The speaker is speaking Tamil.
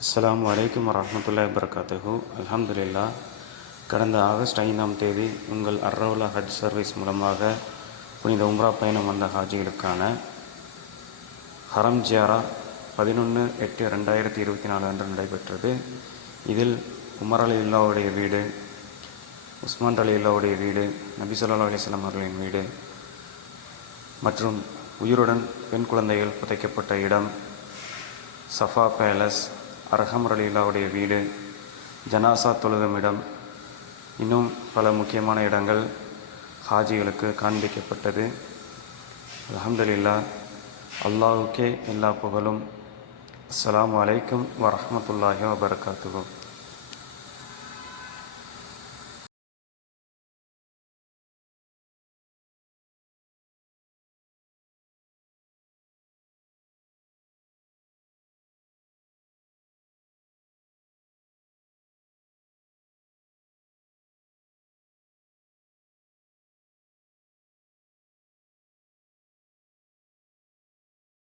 அஸ்லாம் வலைக்கம் வரமத்துல்லா வபரகாத்துஹு. அலமதுல்லா கடந்த ஆகஸ்ட் ஐந்தாம் தேதி உங்கள் அர்ரவுலா ஹஜ் சர்வீஸ் மூலமாக புனித உம்ரா பயணம் வந்த ஹாஜிகளுக்கான ஹரம் ஜியாரா பதினொன்று எட்டு ரெண்டாயிரத்தி இருபத்தி நாலு அன்று நடைபெற்றது. இதில் உமர் அலி இல்லாவுடைய வீடு உஸ்மான் அலி இல்லாவுடைய வீடு நபி சொல்லா அலிஸ்லாம் அவர்களின் வீடு மற்றும் உயிருடன் பெண் குழந்தைகள் புதைக்கப்பட்ட இடம் சஃபா பேலஸ் அரஹம் அலிலாவுடைய வீடு ஜனாசா தொழுகும் இடம் இன்னும் பல முக்கியமான இடங்கள் ஹாஜிகளுக்கு காண்பிக்கப்பட்டது. அலமதுல்லா அல்லாஹுக்கே எல்லா புகழும். அஸ்லாம் அலைக்கும் வரமத்துல்லாஹி வபரகாத்துஹு.